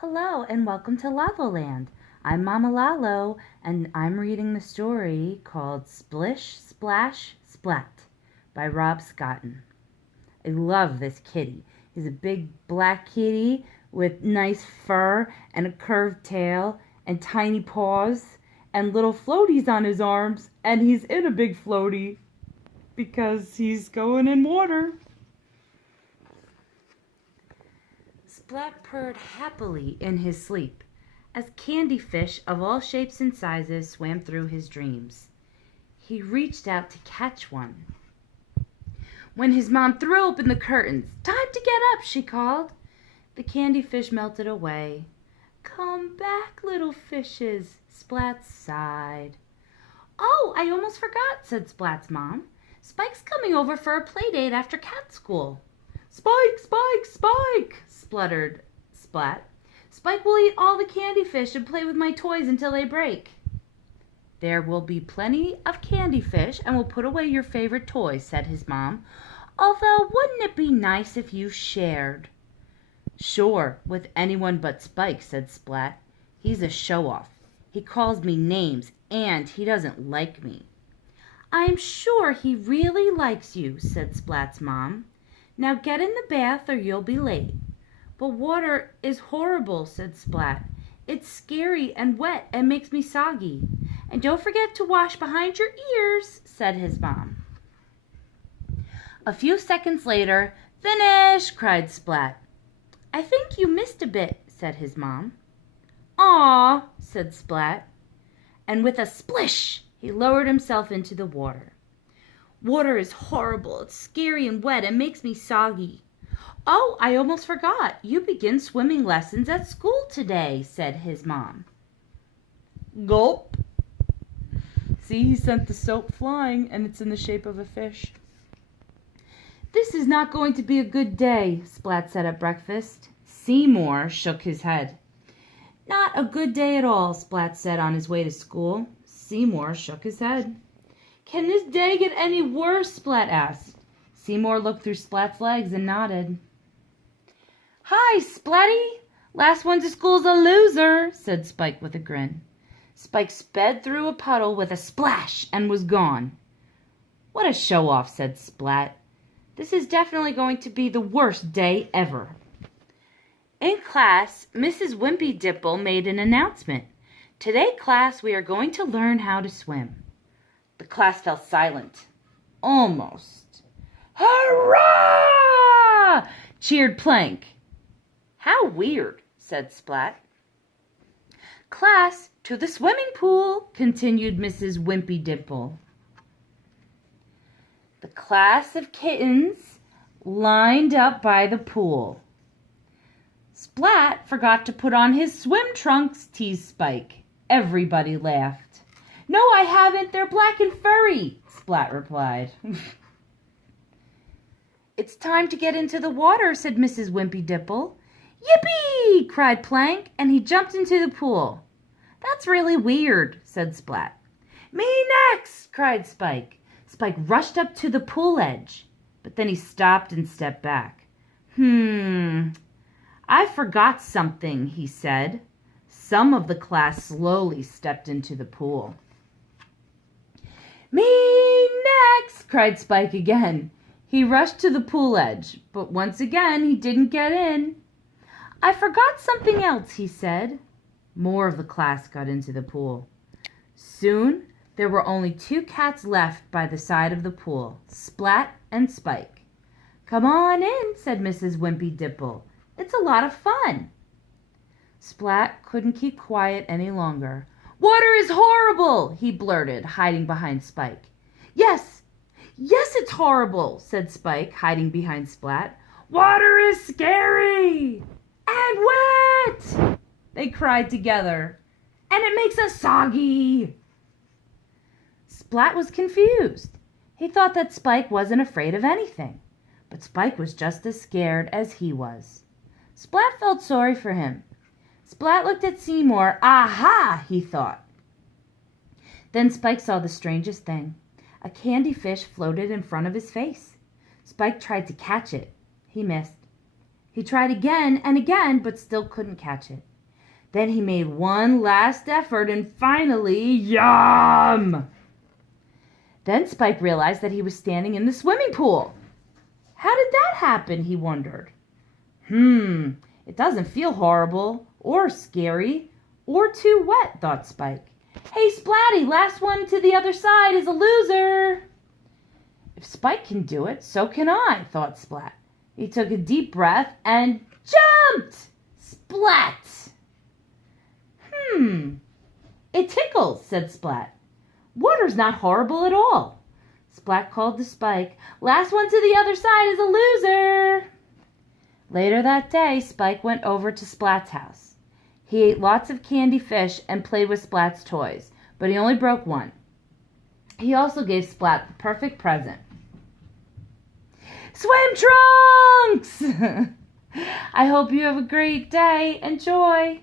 Hello and welcome to LalloLand. I'm Mama Lallo and I'm reading the story called Splish, Splash, Splat by Rob Scotton. I love this kitty. He's a big black kitty with nice fur and a curved tail and tiny paws and little floaties on his arms, and he's in a big floaty because he's going in water. Splat purred happily in his sleep as candy fish of all shapes and sizes swam through his dreams. He reached out to catch one. When his mom threw open the curtains, "Time to get up," she called. The candy fish melted away. "Come back, little fishes," Splat sighed. "Oh, I almost forgot," said Splat's mom. "Spike's coming over for a play date after cat school." "Spike, Spike, Spike!" spluttered Splat. "Spike will eat all the candy fish and play with my toys until they break." "There will be plenty of candy fish, and we'll put away your favorite toys," said his mom. "Although, wouldn't it be nice if you shared?" "Sure, with anyone but Spike," said Splat. "He's a show-off. He calls me names, and he doesn't like me." "I'm sure he really likes you," said Splat's mom. "Now get in the bath or you'll be late." "But water is horrible," said Splat. "It's scary and wet and makes me soggy." "And don't forget to wash behind your ears," said his mom. A few seconds later, "Finish!" cried Splat. "I think you missed a bit," said his mom. "Aw," said Splat. And with a splish, he lowered himself into the water. "Water is horrible. It's scary and wet and makes me soggy." "Oh, I almost forgot. You begin swimming lessons at school today," said his mom. Gulp. See, he sent the soap flying, and it's in the shape of a fish. "This is not going to be a good day," Splat said at breakfast. Seymour shook his head. "Not a good day at all," Splat said on his way to school. Seymour shook his head. "Can this day get any worse?" Splat asked. Seymour looked through Splat's legs and nodded. "Hi, Splatty! Last one to school's a loser," said Spike with a grin. Spike sped through a puddle with a splash and was gone. "What a show-off," said Splat. "This is definitely going to be the worst day ever." In class, Mrs. Wimpy Dimple made an announcement. "Today, class, we are going to learn how to swim." The class fell silent. Almost. "Hurrah!" cheered Plank. "How weird," said Splat. "Class, to the swimming pool," continued Mrs. Wimpy Dimple. The class of kittens lined up by the pool. "Splat forgot to put on his swim trunks," teased Spike. Everybody laughed. "No, I haven't. They're black and furry," Splat replied. "It's time to get into the water," said Mrs. Wimpy Dimple. "Yippee!" cried Plank, and he jumped into the pool. "That's really weird," said Splat. "Me next!" cried Spike. Spike rushed up to the pool edge, but then he stopped and stepped back. "I forgot something," he said. Some of the class slowly stepped into the pool. "Me next!" cried Spike again. He rushed to the pool edge, but once again he didn't get in. "I forgot something else," he said. More of the class got into the pool. Soon there were only two cats left by the side of the pool, Splat and Spike. "Come on in," said Mrs. Wimpy Dimple. "It's a lot of fun." Splat couldn't keep quiet any longer. "Water is horrible," he blurted, hiding behind Spike. Yes, it's horrible," said Spike, hiding behind Splat. "Water is scary and wet," they cried together. "And it makes us soggy." Splat was confused. He thought that Spike wasn't afraid of anything, but Spike was just as scared as he was. Splat felt sorry for him. Splat looked at Seymour. "Aha!" he thought. Then Spike saw the strangest thing. A candy fish floated in front of his face. Spike tried to catch it. He missed. He tried again and again, but still couldn't catch it. Then he made one last effort and finally, yum! Then Spike realized that he was standing in the swimming pool. How did that happen, he wondered. It doesn't feel horrible or scary or too wet, thought Spike. Hey, Splatty, last one to the other side is a loser. If Spike can do it, so can I, thought Splat. He took a deep breath and jumped! Splat! It tickles, said Splat. Water's not horrible at all. Splat called to Spike. Last one to the other side is a loser. Later that day, Spike went over to Splat's house. He ate lots of candy fish and played with Splat's toys, but he only broke one. He also gave Splat the perfect present. Swim trunks! I hope you have a great day. Enjoy!